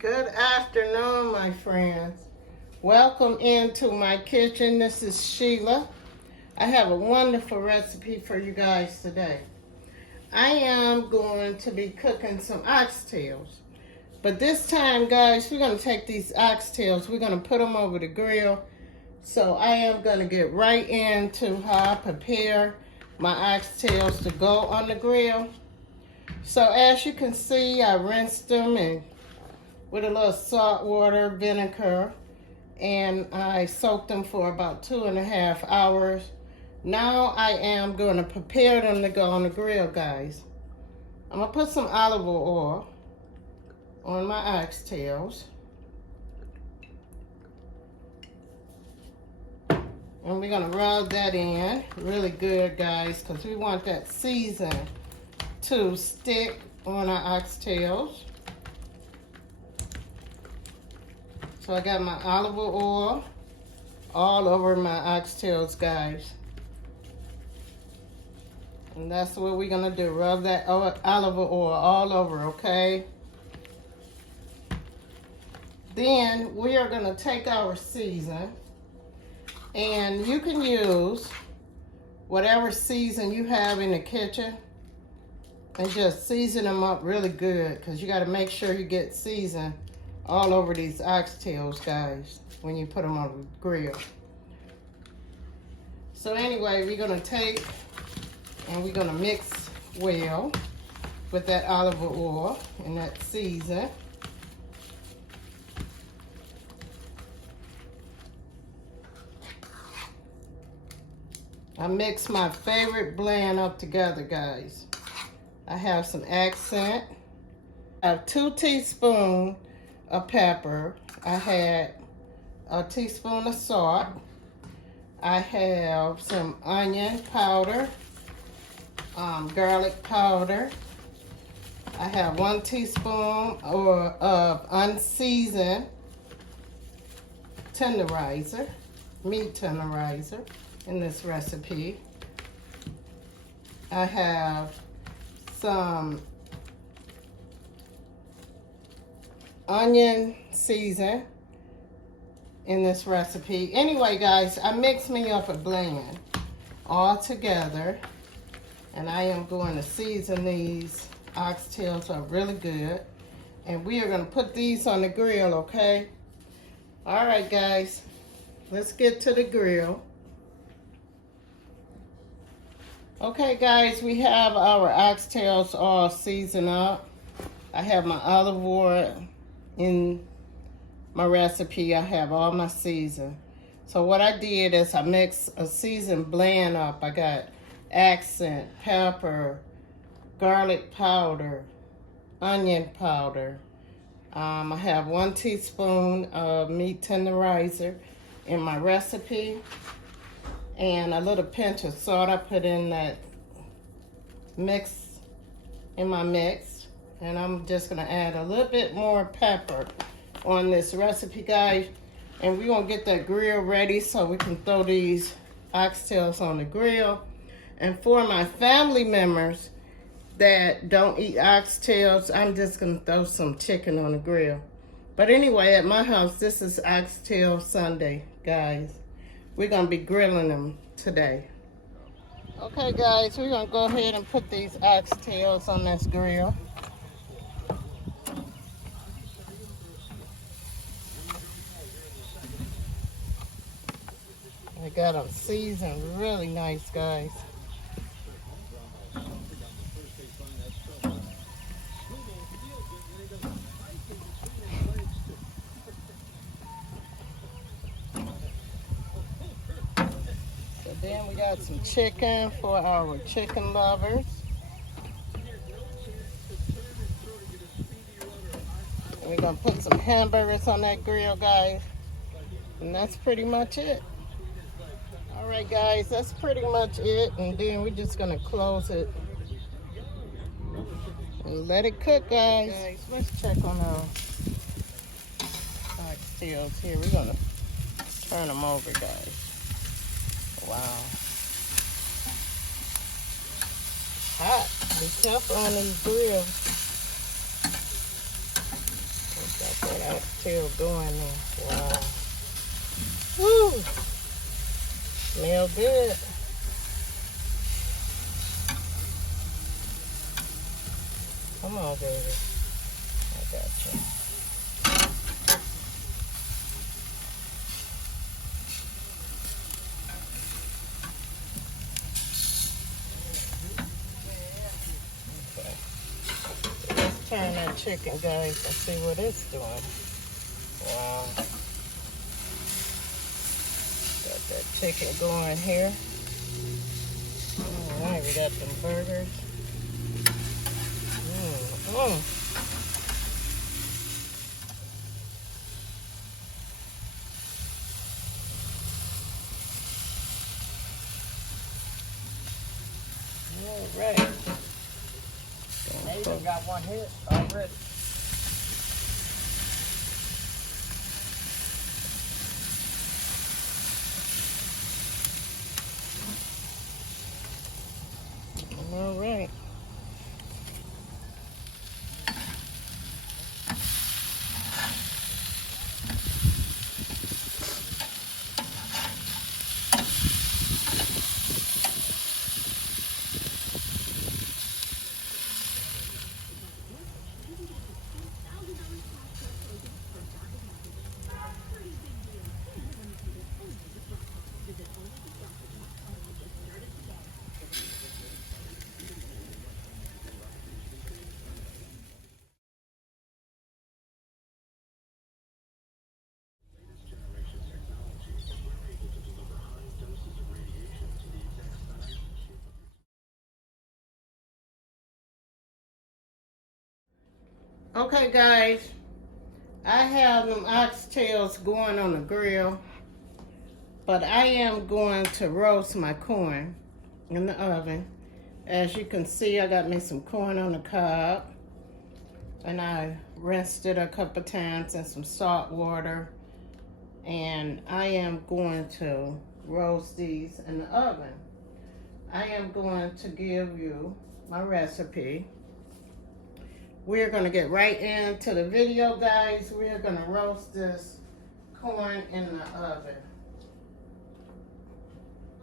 Good afternoon, my friends. Welcome into my kitchen. This is Sheila. I have a wonderful recipe for you guys today. I am going to be cooking some oxtails. But this time, guys, we're going to take these oxtails, we're going to put them over the grill. So I am going to get right into how I prepare my oxtails to go on the grill. So as you can see, I rinsed them and with a little salt water, vinegar, and I soaked them for about 2.5 hours. Now I am going to prepare them to go on the grill, guys. I'm going to put some olive oil on my oxtails. And we're going to rub that in really good, guys, because we want that season to stick on our oxtails. So I got my olive oil all over my oxtails, guys. And that's what we're going to do. Rub that olive oil all over, okay? Then we are going to take our season. And you can use whatever season you have in the kitchen. And just season them up really good. Because you got to make sure you get seasoned all over these oxtails, guys, when you put them on the grill. So anyway, we're going to take and we're going to mix well with that olive oil and that season. I mix my favorite blend up together, guys. I have some accent. I have 2 teaspoons of pepper. I had a teaspoon of salt. I have some onion powder, garlic powder. I have 1 teaspoon of unseasoned tenderizer, meat tenderizer in this recipe. I have some onion season in this recipe. Anyway, guys, I mixed me up a blend all together, and I am going to season these oxtails up really good, and we are going to put these on the grill, okay? All right, guys, let's get to the grill. Okay, guys, we have our oxtails all seasoned up. I have my olive oil in my recipe. I have all my season. So what I did is I mixed a seasoned blend up. I got accent, pepper, garlic powder, onion powder. I have 1 teaspoon of meat tenderizer in my recipe, and a little pinch of salt I put in that mix, in my mix. And I'm just gonna add a little bit more pepper on this recipe, guys. And we're gonna get that grill ready so we can throw these oxtails on the grill. And for my family members that don't eat oxtails, I'm just gonna throw some chicken on the grill. But anyway, at my house, this is Oxtail Sunday, guys. We're gonna be grilling them today. Okay, guys, we're gonna go ahead and put these oxtails on this grill. I got them seasoned really nice, guys. So then we got some chicken for our chicken lovers. And we're gonna put some hamburgers on that grill, guys. And that's pretty much it. All right, guys, that's pretty much it. And then we're just gonna close it and let it cook, guys. Let's check on our oxtails here. We're gonna turn them over, guys. Wow. Hot. Be careful on these grills. Got that that oxtail going there. Wow. Woo! Smell good. Come on, baby. I got you. Okay. Let's turn that chicken, guys, and see what it's doing. Wow. Got that chicken going here. All right, we got some burgers. All right. I even got one here already. All right. Okay, guys, I have them oxtails going on the grill, but I am going to roast my corn in the oven. As you can see, I got me some corn on the cob, and I rinsed it a couple times in some salt water, and I am going to roast these in the oven. I am going to give you my recipe. We're going to get right into the video, guys. We're going to roast this corn in the oven.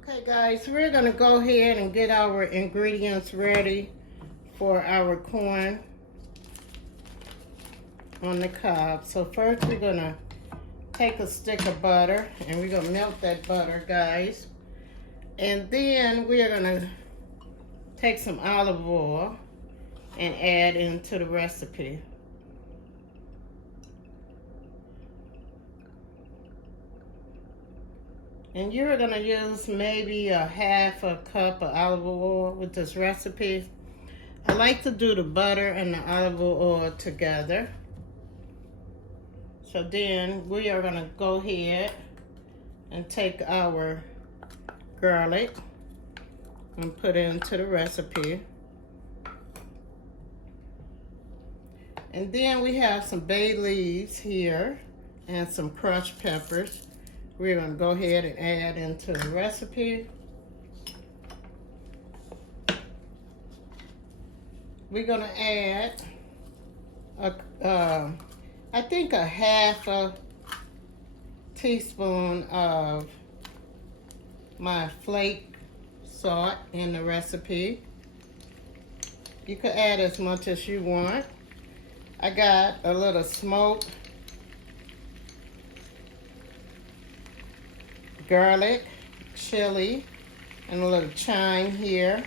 Okay, guys, we're going to go ahead and get our ingredients ready for our corn on the cob. So first we're going to take a stick of butter, and we're going to melt that butter, guys. And then we're going to take some olive oil and add into the recipe. And you're gonna use maybe a half a cup of olive oil with this recipe. I like to do the butter and the olive oil together. So then we are gonna go ahead and take our garlic and put it into the recipe. And then we have some bay leaves here and some crushed peppers. We're going to go ahead and add into the recipe. We're going to add, I think a half a teaspoon of my flake salt in the recipe. You could add as much as you want. I got a little smoked garlic, chili, and a little thyme here.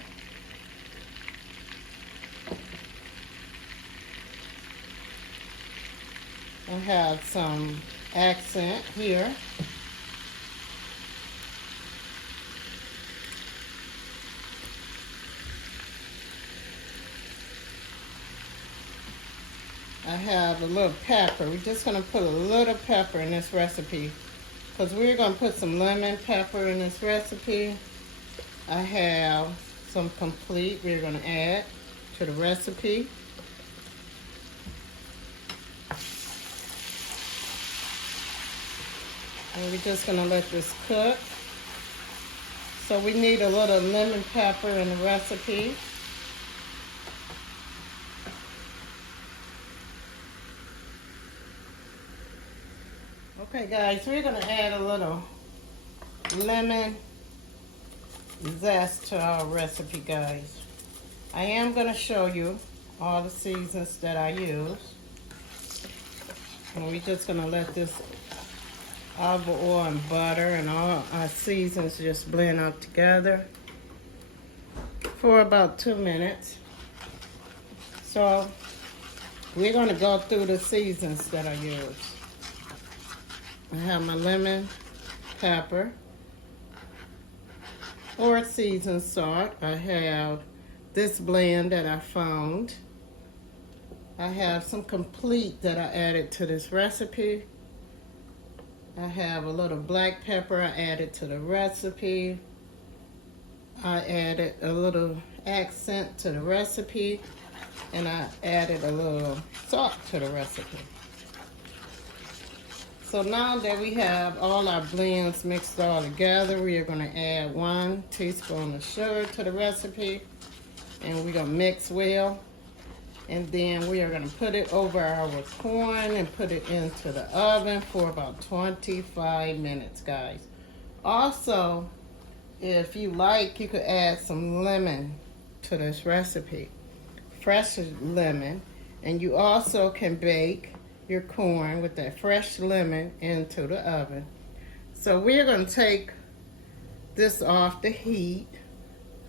I have some accent here. I have a little pepper. We're just going to put a little pepper in this recipe because we're going to put some lemon pepper in this recipe. I have some complete we're going to add to the recipe. And we're just going to let this cook. So we need a little lemon pepper in the recipe. Okay guys, we're gonna add a little lemon zest to our recipe, guys. I am gonna show you all the seasons that I use. And we're just gonna let this olive oil and butter and all our seasons just blend up together for about 2 minutes. So we're gonna go through the seasons that I use. I have my lemon pepper or seasoned salt. I have this blend that I found. I have some complete that I added to this recipe. I have a little black pepper I added to the recipe. I added a little accent to the recipe, and I added a little salt to the recipe. So now that we have all our blends mixed all together, we are going to add 1 teaspoon of sugar to the recipe, and we're going to mix well. And then we are going to put it over our corn and put it into the oven for about 25 minutes, guys. Also, if you like, you could add some lemon to this recipe, fresh lemon, and you also can bake your corn with that fresh lemon into the oven. So we're going to take this off the heat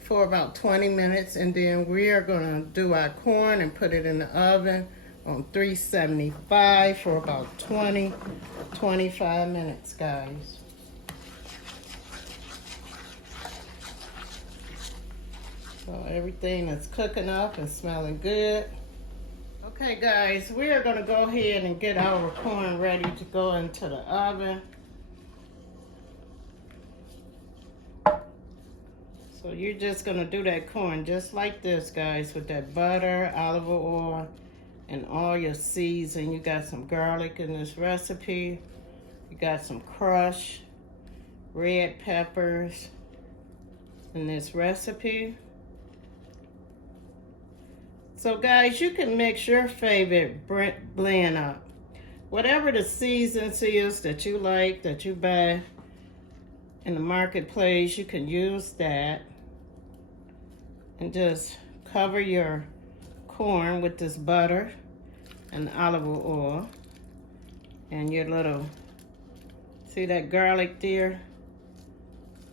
for about 20 minutes, and then we are going to do our corn and put it in the oven on 375 for about 20-25 minutes, guys. So everything is cooking up and smelling good. Okay guys, we are going to go ahead and get our corn ready to go into the oven. So you're just going to do that corn just like this, guys, with that butter, olive oil, and all your seasoning. You got some garlic in this recipe. You got some crushed red peppers in this recipe. So guys, you can mix your favorite blend up. Whatever the seasons is that you like, that you buy in the marketplace, you can use that. And just cover your corn with this butter and olive oil. And your little, see that garlic there?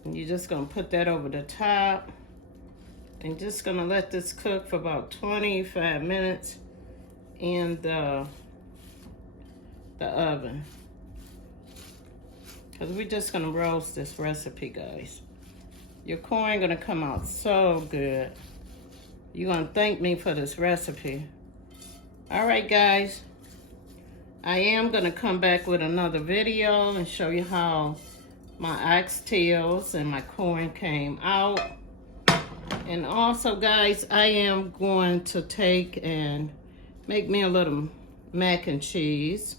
And you're just gonna put that over the top. And just gonna let this cook for about 25 minutes in the oven. Because we're just gonna roast this recipe, guys. Your corn gonna come out so good. You're gonna thank me for this recipe. All right, guys. I am gonna come back with another video and show you how my oxtails and my corn came out. And also, guys, I am going to take and make me a little mac and cheese.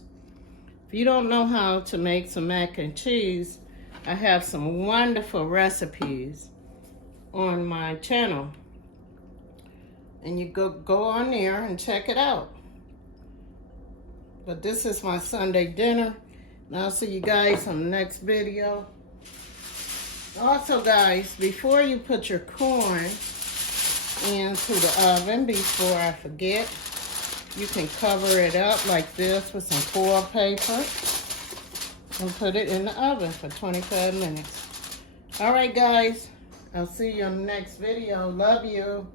If you don't know how to make some mac and cheese, I have some wonderful recipes on my channel. And you go on there and check it out. But this is my Sunday dinner. And I'll see you guys on the next video. Also, guys, before you put your corn into the oven, before I forget, you can cover it up like this with some foil paper and put it in the oven for 25 minutes. All right, guys, I'll see you on the next video. Love you.